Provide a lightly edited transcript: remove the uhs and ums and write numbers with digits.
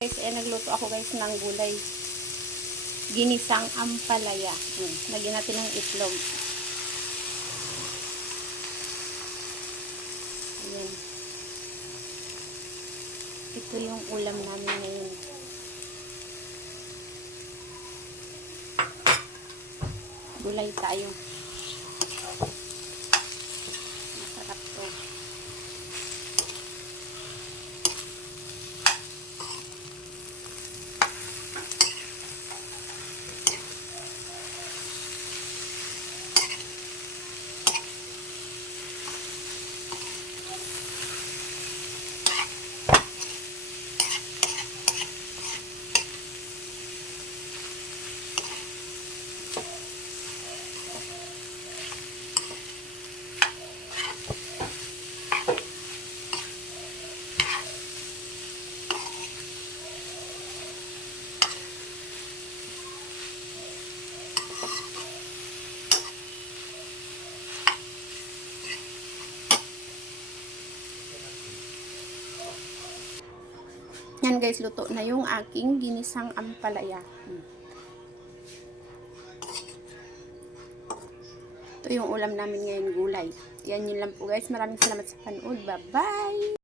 Guys, nagluto ako guys ng gulay. Ginisang ampalaya. Lagyan natin ng itlog. Ayan. Ito yung ulam namin ngayon. Gulay tayo. Masarap to. Yan guys, luto na yung aking ginisang ampalaya. Ito yung ulam namin ngayon, gulay. Yan yun lang po guys. Maraming salamat sa panood. Bye-bye!